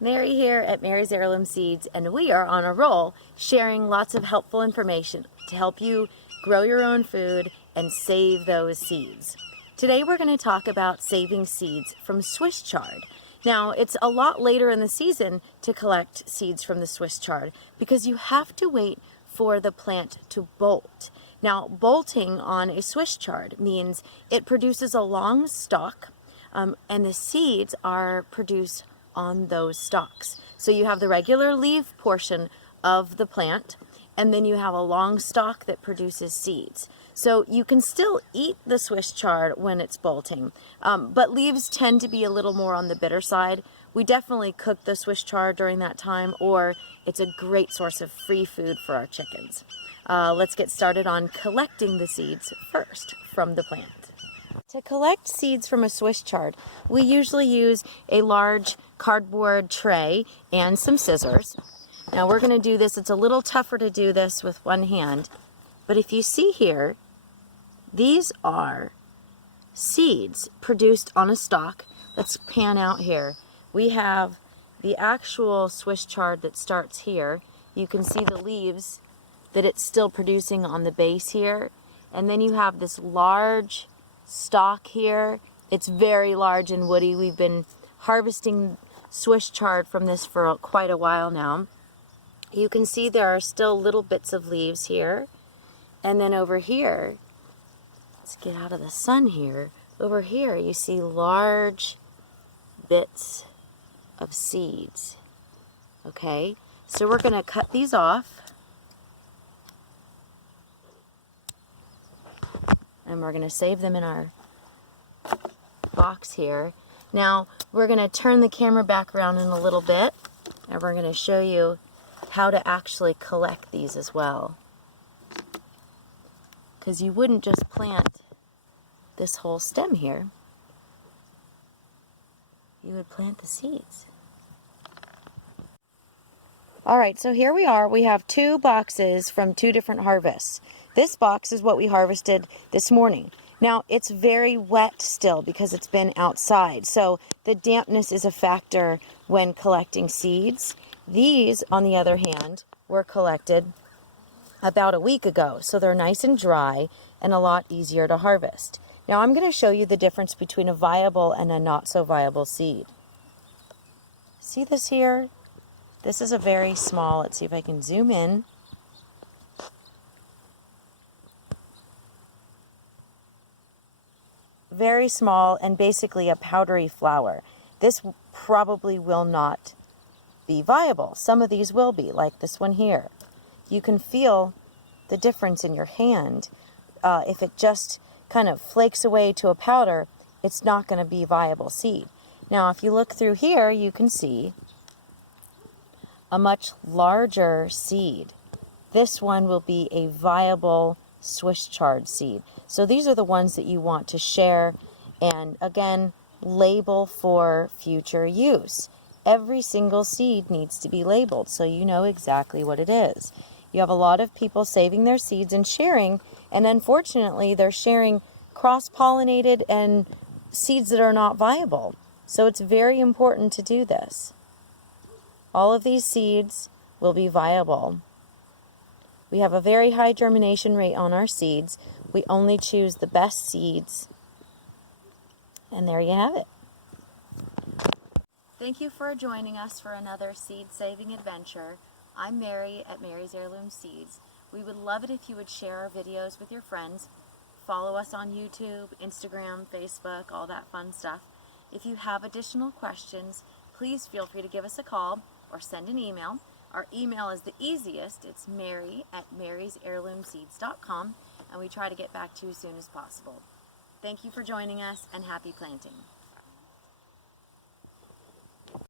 Mary here at Mary's Heirloom Seeds, and we are on a roll sharing lots of helpful information to help you grow your own food and save those seeds. Today we're going to talk about saving seeds from Swiss chard. Now, it's a lot later in the season to collect seeds from the Swiss chard because you have to wait for the plant to bolt. Now, bolting on a Swiss chard means it produces a long stalk, and the seeds are produced on those stalks. So you have the regular leaf portion of the plant, and then you have a long stalk that produces seeds. So you can still eat the Swiss chard when it's bolting, but leaves tend to be a little more on the bitter side. We definitely cook the Swiss chard during that time, or it's a great source of free food for our chickens. Let's get started on collecting the seeds first from the plant. To collect seeds from a Swiss chard, we usually use a large cardboard tray and some scissors. Now we're going to do this, it's a little tougher to do this with one hand, but if you see here, these are seeds produced on a stalk. Let's pan out here. We have the actual Swiss chard that starts here. You can see the leaves that it's still producing on the base here, and then you have this large stalk here. It's very large and woody. We've been harvesting Swiss chard from this for quite a while now. You can see there are still little bits of leaves here, and then over here, let's get out of the sun here. Over here you see large bits of seeds. Okay, so we're going to cut these off, and we're going to save them in our box here. Now we're going to turn the camera back around in a little bit, and we're going to show you how to actually collect these as well, because you wouldn't just plant this whole stem here. You would plant the seeds. Alright, so here we are. We have two boxes from two different harvests. This box is what we harvested this morning. Now, it's very wet still because it's been outside, so the dampness is a factor when collecting seeds. These, on the other hand, were collected about a week ago, so they're nice and dry and a lot easier to harvest. Now, I'm going to show you the difference between a viable and a not so viable seed. See this here? This is a very small, let's see if I can zoom in. Very small and basically a powdery flour. This probably will not be viable. Some of these will be, like this one here. You can feel the difference in your hand. If it just kind of flakes away to a powder, it's not going to be a viable seed. Now, if you look through here, you can see a much larger seed. This one will be a viable Swiss chard seed. So these are the ones that you want to share and, again, label for future use. Every single seed needs to be labeled so you know exactly what it is. You have a lot of people saving their seeds and sharing, and unfortunately they're sharing cross-pollinated and seeds that are not viable. So it's very important to do this. All of these seeds will be viable. We have a very high germination rate on our seeds. We only choose the best seeds. And there you have it. Thank you for joining us for another seed-saving adventure. I'm Mary at Mary's Heirloom Seeds. We would love it if you would share our videos with your friends. Follow us on YouTube, Instagram, Facebook, all that fun stuff. If you have additional questions, please feel free to give us a call or send an email. Our email is the easiest. It's mary@marysheirloomseeds.com, and we try to get back to you as soon as possible. Thank you for joining us, and happy planting.